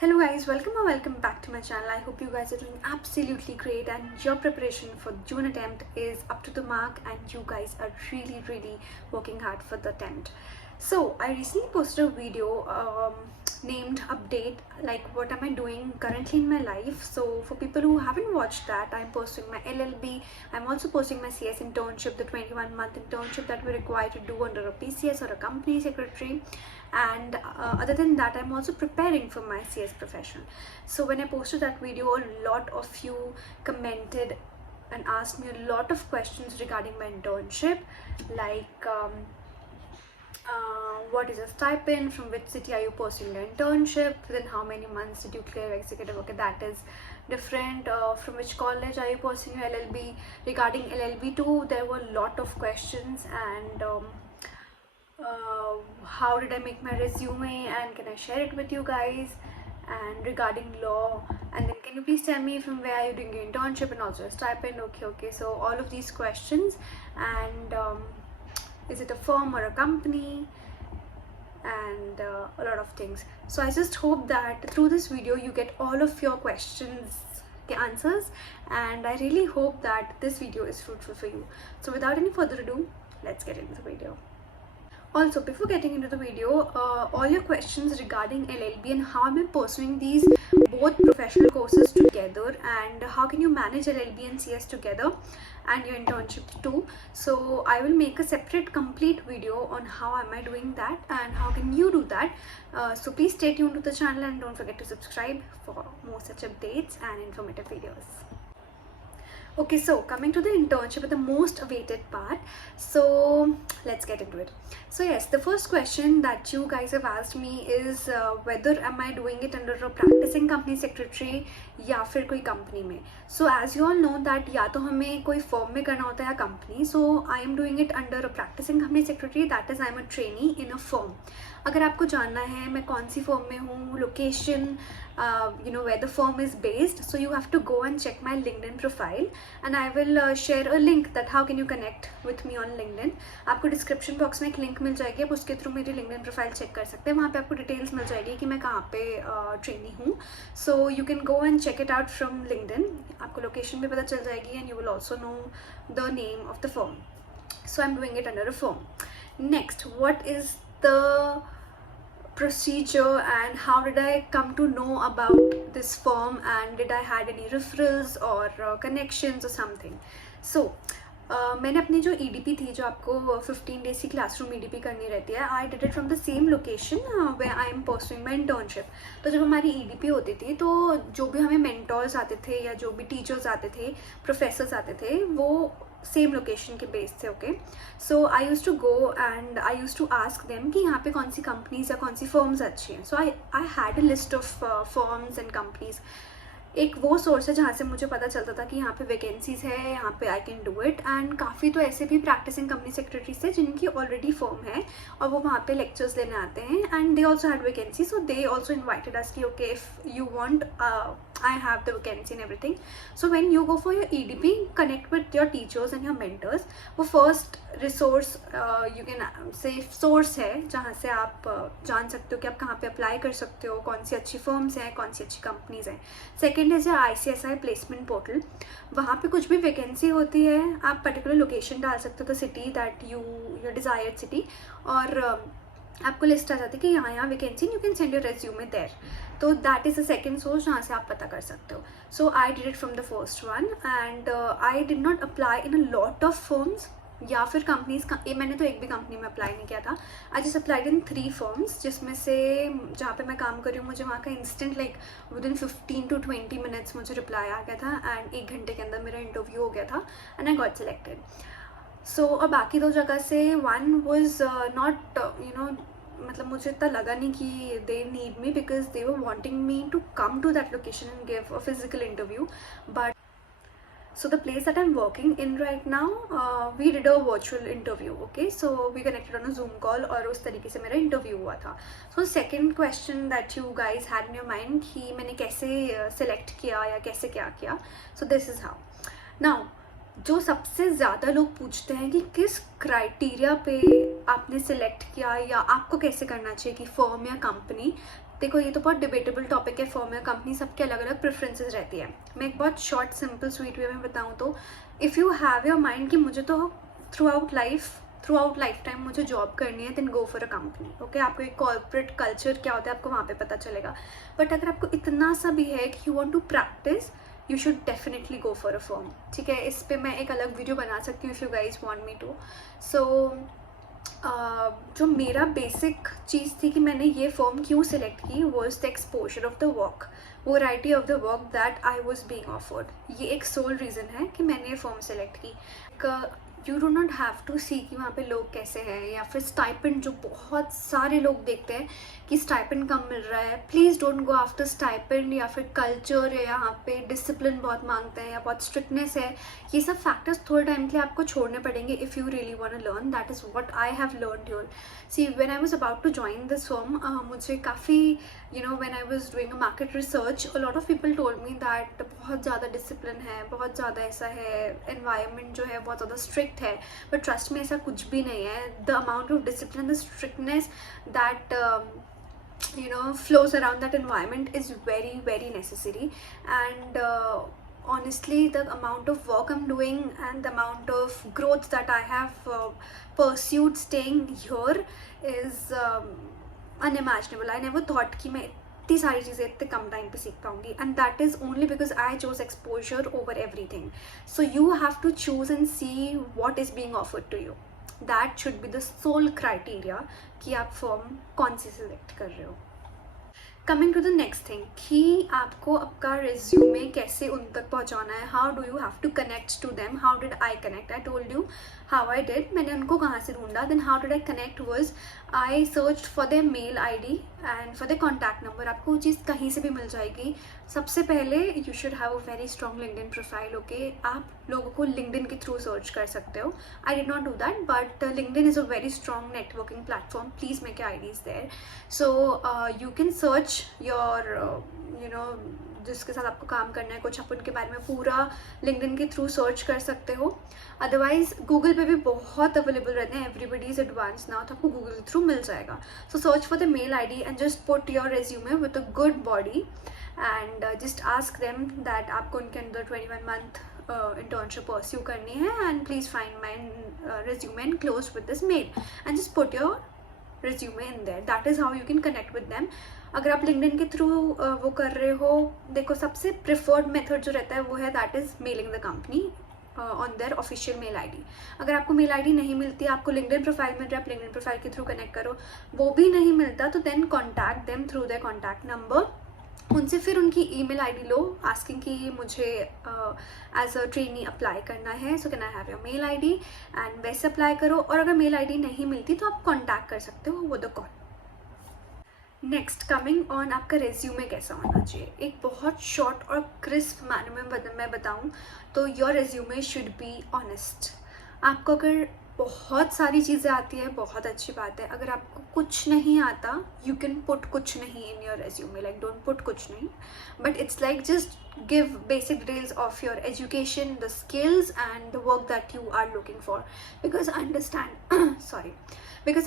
Hello guys, welcome or welcome back to my channel. I hope you guys are doing absolutely great and your preparation for June attempt is up to the mark and you guys are really working hard for the attempt. So I recently posted a video named update, like what am I doing currently in my life. So for people who haven't watched that, I'm pursuing my LLB. I'm also pursuing my CS internship, the 21-month internship that we're required to do under a PCS or a company secretary. And other than that, I'm also preparing for my CS profession. So when I posted that video, a lot of you commented and asked me a lot of questions regarding my internship, like what is a stipend, from which city are you pursuing the internship, then how many months did you clear executive, okay, that is different, from which college are you pursuing your LLB. Regarding LLB too, there were a lot of questions, and how did I make my resume and can I share it with you guys, and regarding law, and then can you please tell me from where are you doing your internship and also a stipend. Okay, so all of these questions, and is it a firm or a company, and a lot of things. So I just hope that through this video you get all of your questions answers, and I really hope that this video is fruitful for you. So without any further ado, let's get into the video. Also, before getting into the video, all your questions regarding LLB and how am I pursuing these both professional courses together, and how can you manage LLB and CS together, and your internship too. So I will make a separate complete video on how am I doing that and how can you do that. So please stay tuned to the channel and don't forget to subscribe for more such updates and informative videos. Okay, so coming to the internship, the most awaited part. So let's get into it. So yes, the first question that you guys have asked me is whether am I doing it under a practicing company secretary या फिर कोई company में. So as you all know that या तो हमें कोई firm में करना होता है या company. So I am doing it under a practicing company secretary, that is I am a trainee in a firm. अगर आपको जानना है मैं कौन सी फर्म में हूँ, location, where the firm is based, so you have to go and check my LinkedIn profile and I will share a link that how can you connect with me on LinkedIn. आपको description box में एक link मिल जाएगी, आप उसके through मेरी LinkedIn profile check कर सकते हैं. वहाँ पे आपको डिटेल्स मिल जाएगी कि मैं कहाँ पे ट्रेनी हूँ. So you can go and check it out from LinkedIn. आपको लोकेशन भी पता चल जाएगी and you will also know the name of the firm. So I'm doing it under a firm. Next, what is the procedure and how did I come to know about this firm, and did I had any referrals or connections or something. So मैंने अपनी जो EDP थी, जो आपको 15 days की classroom EDP करनी रहती है, I did it from the same location where I am pursuing my internship. तो जब हमारी EDP होती थी तो जो भी हमें मेंटर्स आते थे या जो भी टीचर्स आते थे, प्रोफेसर्स आते थे, वो सेम लोकेशन के बेस थे. Okay, so I used to go and I used to ask them कि यहाँ पे कौन सी कंपनीज या कौन सी फर्म्स अच्छी हैं. So I had a list of firms and companies. एक वो सोर्स है जहाँ से मुझे पता चलता था कि यहाँ पे वैकेंसीज है, यहाँ पे I can do it. And काफ़ी तो ऐसे भी प्रैक्टिसिंग कंपनी सेक्रेटरीज थे जिनकी ऑलरेडी फर्म है और वो वहाँ पे लेक्चर्स लेने आते हैं, and they also had vacancy. So they also invited us कि okay if you want, I have the vacancy and everything. So when you go for your EDP, connect with your teachers and your mentors. वो first resource you can say source है जहाँ से आप जान सकते हो कि आप कहाँ पे अप्लाई कर सकते हो, कौन सी अच्छी फर्म्स हैं, कौन सी अच्छी कंपनीज हैं. सेकेंड है जो ICSI प्लेसमेंट पोर्टल. वहाँ पे कुछ भी वैकेंसी होती है, आप पर्टिकुलर लोकेशन डाल सकते हो, the city that your desired city, और आपको लिस्ट आ जाती है कि यहाँ vacancy, you can send your resume there. तो that is the second source जहाँ से आप पता कर सकते हो. So I did it from the first one and I did not apply in a lot of firms या फिर कंपनीज का. मैंने तो एक भी कंपनी में अप्लाई नहीं किया था. I just applied in 3 firms, जिसमें से जहाँ पे मैं काम कर रही हूँ मुझे वहाँ का instant like within 15 to 20 minutes मुझे रिप्लाई आ गया था, एंड 1 घंटे के अंदर मेरा इंटरव्यू हो गया था एंड आई गॉट सिलेक्टेड. सो और बाकी 2 जगह से वन वॉज नॉट मतलब मुझे इतना लगा नहीं कि they need me, because they were wanting me to come to that location and give a physical interview. But so the place that I'm working in right now, we did a virtual interview. Okay, so we connected on a Zoom call और उस तरीके से मेरा interview हुआ था. So second question that you guys had in your mind कि मैंने कैसे select किया या कैसे क्या किया. So this is how. Now जो सबसे ज़्यादा लोग पूछते हैं कि किस क्राइटेरिया पे आपने सिलेक्ट किया या आपको कैसे करना चाहिए कि फर्म या कंपनी, देखो ये तो बहुत डिबेटेबल टॉपिक है, फर्म या कंपनी सबके अलग अलग प्रेफरेंसेस रहती है। मैं एक बहुत शॉर्ट सिंपल स्वीट वे में बताऊँ तो if you have your mind कि मुझे तो थ्रू आउट लाइफ टाइम मुझे जॉब करनी है, then go for a company. Okay, आपको एक कॉर्पोरेट कल्चर क्या होता है आपको वहाँ पे पता चलेगा। बट अगर आपको इतना सा भी है कि you want to practise, you should definitely go for a firm. ठीक है, इस पे मैं एक अलग वीडियो बना सकती हूँ if you guys want me to. So जो मेरा बेसिक चीज़ थी कि मैंने ये फॉर्म क्यों सिलेक्ट की, was the exposure of the work, variety of the work that I was being offered. ये एक सोल रीज़न है कि मैंने ये फॉर्म सेलेक्ट की। You do not have to see कि वहाँ पे लोग कैसे हैं, या फिर स्टाइपेंड जो बहुत सारे लोग देखते हैं कि स्टाइपेंड कम मिल रहा है। Please don't go after stipend, या फिर कल्चर, या यहाँ पे डिसिप्लिन बहुत मांगते हैं या बहुत स्ट्रिक्टनेस है। ये सब फैक्टर्स थोड़े टाइम के लिए आपको छोड़ने पड़ेंगे if you really want to learn. That is what I have learned here. See when I was about to join this firm, मुझे काफ़ी when I was doing a market research, a lot of people told me that बहुत ज़्यादा discipline है, बहुत ज़्यादा ऐसा है, environment जो है बहुत ज़्यादा स्ट्रिक्ट है। बट ट्रस्ट में ऐसा कुछ भी नहीं है। The amount of discipline, the strictness that flows around that environment is very very necessary. And honestly, the amount of work I'm doing and the amount of growth that I have pursued staying here is unimaginable. I never thought कि मैं इतनी सारी चीज़ें इतने कम time पे सीख पाऊंगी, and that is only because I chose exposure over everything. So you have to choose and see what is being offered to you. That should be the sole criteria कि आप फॉर्म कौन सी select कर रहे हो। Coming to the next thing कि आपको आपका resume कैसे उन तक पहुंचाना है, how do you have to connect to them. How did I connect? I told you how I did, मैंने उनको कहाँ से ढूंढा। Then how did I connect was I search for their mail ID and for the contact number. आपको वो चीज़ कहीं से भी मिल जाएगी। सबसे पहले you should have a very strong LinkedIn profile. Okay, आप लोगों को लिंक्डइन के थ्रू सर्च कर सकते हो। I did not do that, but LinkedIn is a very strong networking platform. Please make your IDs there. So you can search your जिसके साथ आपको काम करना है, कुछ आप उनके बारे में पूरा लिंक्डइन के थ्रू सर्च कर सकते हो। अदरवाइज गूगल पे भी बहुत अवेलेबल रहते हैं, एवरीबडी इज एडवांस नाउ, तो आपको गूगल के थ्रू मिल जाएगा। So search for the mail ID and just put your resume with a good body and just ask them that आपको उनके अंदर 21 मंथ internship pursue करनी है, and please find my resume and close with this mail and just put your resume in there. That is how you can connect with them. अगर आप LinkedIn के through वो कर रहे हो, देखो सबसे प्रिफर्ड मेथड जो रहता है वो है that is mailing the company on their official mail ID। अगर आपको मेल ID नहीं मिलती, आपको LinkedIn प्रोफाइल मिल रहा है, आप LinkedIन प्रोफाइल के थ्रू कनेक्ट करो। वो भी नहीं मिलता तो then contact them through their contact number. उनसे फिर उनकी ईमेल ID लो, आस्किंग कि मुझे एज अ ट्रेनी अप्लाई करना है, so can I have your mail ID, and वैसे अप्लाई करो। और अगर मेल ID नहीं मिलती तो आप कॉन्टैक्ट कर सकते हो with the call. Next coming on, आपका रेज्यूमे कैसा होना चाहिए। एक बहुत शॉर्ट और क्रिस्प मैनर में मैं बताऊँ तो your resume should be honest. आपको अगर बहुत सारी चीज़ें आती है, बहुत अच्छी बात है। अगर आपको कुछ नहीं आता, यू कैन पुट कुछ नहीं in your resume, like don't put कुछ नहीं, but it's like just give basic details of your education, the skills and the work that you are looking for. Because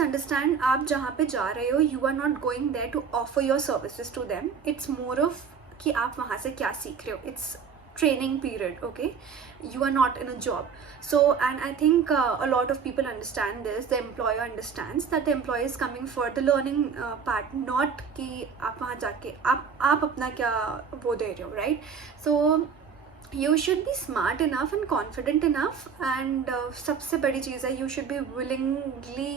understand आप जहाँ पे जा रहे हो, you are not going there to offer your services to them. It's more of कि आप वहाँ से क्या सीख रहे हो। It's training period, okay? You are not in a job. So, and I think a lot of people understand this, the employer understands that the employer is coming for the learning part, not कि आप वहाँ जाके आप अपना क्या वो दे रहे हो, right? So you should be smart enough and confident enough, and सबसे बड़ी चीज़ है, you should be willingly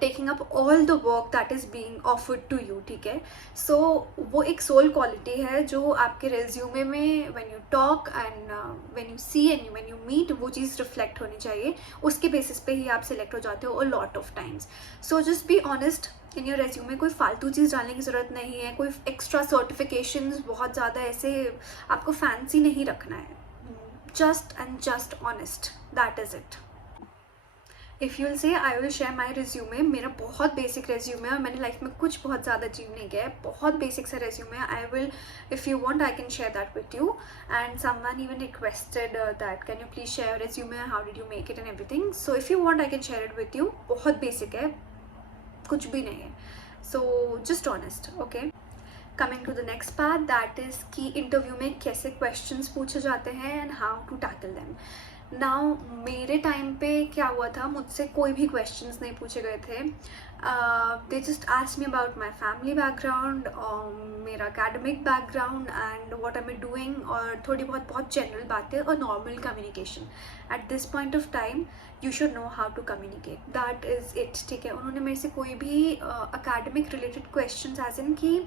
taking up all the work that is being offered to you. ठीक है, सो वो एक सोल क्वालिटी है जो आपके रेज्यूमे में when you talk and when you see and when you meet, वो चीज़ रिफ्लेक्ट होनी चाहिए। उसके बेसिस पे ही आप सिलेक्ट हो जाते हो अ lot of times. So just be honest in your resume. कोई फालतू चीज़ डालने की ज़रूरत नहीं है, कोई एक्स्ट्रा सर्टिफिकेशंस बहुत ज़्यादा ऐसे आपको फैंसी नहीं रखना है। Just and just honest, that is it. If you'll say I will share my resume, मेरा बहुत बेसिक रेज्यूमे है और मैंने लाइफ में कुछ बहुत ज़्यादा अचीव नहीं किया है, बहुत बेसिक सा रेज्यूमे है। I will, if you want I can share that with you, and someone even requested that can you please share resume, how did you make it and everything. So if you want I can share it with you. बहुत basic है, कुछ भी नहीं है। So just honest, okay? Coming to the next part, that is कि interview में कैसे questions पूछे जाते हैं and how to tackle them. Now मेरे टाइम पे क्या हुआ था, मुझसे कोई भी क्वेश्चंस नहीं पूछे गए थे. They just asked me about my family background, मेरा academic background and what I am doing, और थोड़ी बहुत जनरल बातें और normal communication. At this point of time you should know how to communicate, that is it. ठीक है, उन्होंने मेरे से कोई भी academic related question as in कि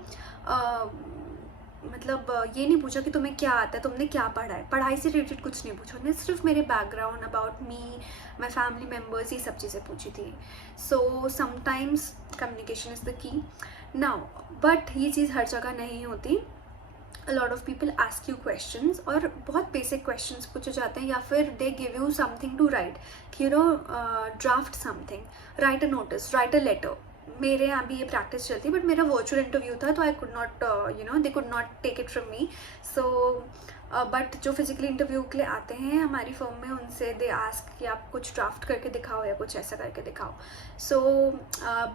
मतलब ये नहीं पूछा कि तुम्हें क्या आता है, तुमने क्या पढ़ा है, पढ़ाई से रिलेटेड कुछ नहीं पूछा. उन्होंने सिर्फ मेरे background, about me, my family members, ये सब चीज़ें पूछी थी. So sometimes communication is the key. Now but ये चीज़ हर जगह नहीं होती. A lot of people ask you questions और बहुत basic questions पूछे जाते हैं, या फिर they give you something to write, कि you know draft something, write a notice, write a letter. मेरे यहाँ भी ये प्रैक्टिस चलती है, बट मेरा वर्चुअल इंटरव्यू था तो I could not they could not take it from me. So but जो फिजिकली इंटरव्यू के लिए आते हैं हमारी फर्म में, उनसे दे आस्क कि आप कुछ ड्राफ्ट करके दिखाओ या कुछ ऐसा करके दिखाओ. सो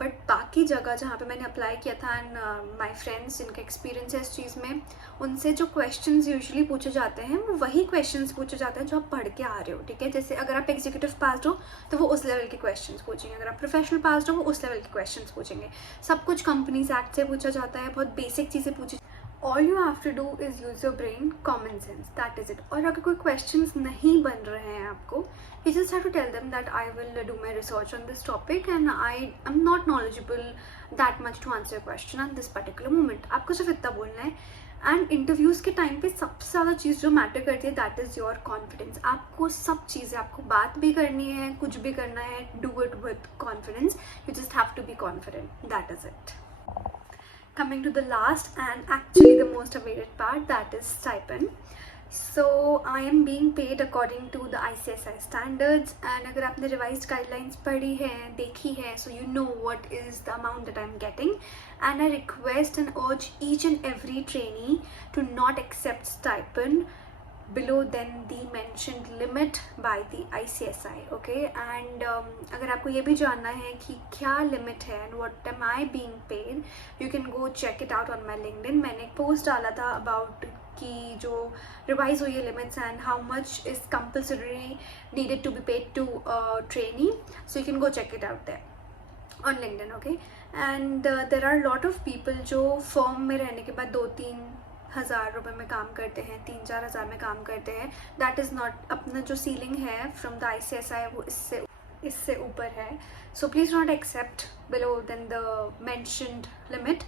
बट बाकी जगह जहाँ पे मैंने अप्लाई किया था एंड माय फ्रेंड्स जिनका एक्सपीरियंस है इस चीज़ में, उनसे जो क्वेश्चंस यूजुअली पूछे जाते हैं वो वही क्वेश्चंस पूछे जाते हैं जो आप पढ़ के आ रहे हो. ठीक है, जैसे अगर आप एग्जीक्यूटिव पास हो तो वो उस लेवल के क्वेश्चंस पूछेंगे, अगर आप प्रोफेशनल पास हो वो उस लेवल के क्वेश्चंस पूछेंगे. सब कुछ कंपनीज एक्ट से पूछा जाता है, बहुत बेसिक चीज़ें पूछी. All you have to do is use your brain, common sense, that is it. और अगर कोई questions नहीं बन रहे हैं आपको, you just have to tell them that I will do my research on this topic and I am not knowledgeable that much to answer your question at this particular moment. आपको सिर्फ इतना बोलना है. एंड इंटरव्यूज़ के time पे सबसे ज़्यादा चीज़ जो मैटर करती है दैट इज़ योर कॉन्फिडेंस. आपको सब चीज़ें, आपको बात भी करनी है, कुछ भी करना है, do it with confidence. You just have to be confident, that is it. Coming to the last and actually the most awaited part, that is stipend. So I am being paid according to the ICSI standards, and अगर आपने revised guidelines पढ़ी है, देखी है, so you know what is the amount that I am getting. And I request and urge each and every trainee to not accept stipend below than the mentioned limit by the ICSI. Okay, and अगर आपको ये भी जानना है कि क्या limit है and what am I being paid, you can go check it out on my LinkedIn. मैंने एक पोस्ट डाला था about कि जो रिवाइज हुई है limits and how much is compulsory needed to be paid to trainee. So you can go check it out there on LinkedIn. Okay, and there are a lot of people जो firm में रहने के बाद 2-3 हज़ार रुपये में काम करते हैं, 3-4 हज़ार में काम करते हैं. दैट इज़ नॉट, अपना जो सीलिंग है फ्रॉम द ICSI वो इससे ऊपर है. So please not accept below then the mentioned limit.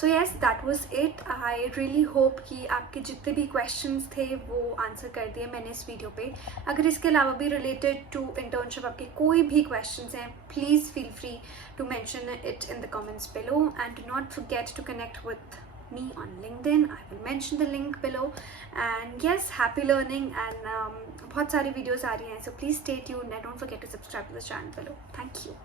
So yes, that was it. I really hope कि आपके जितने भी क्वेश्चंस थे वो आंसर कर दिए मैंने इस वीडियो पे. अगर इसके अलावा भी रिलेटेड टू इंटर्नशिप आपके कोई भी क्वेश्चंस हैं, please feel free to mention it in the comments below, and do not forget to connect with me on LinkedIn. I will mention the link below. And yes, happy learning, and बहुत सारी videos आ रही हैं, so please stay tuned and don't forget to subscribe to the channel below. Thank you.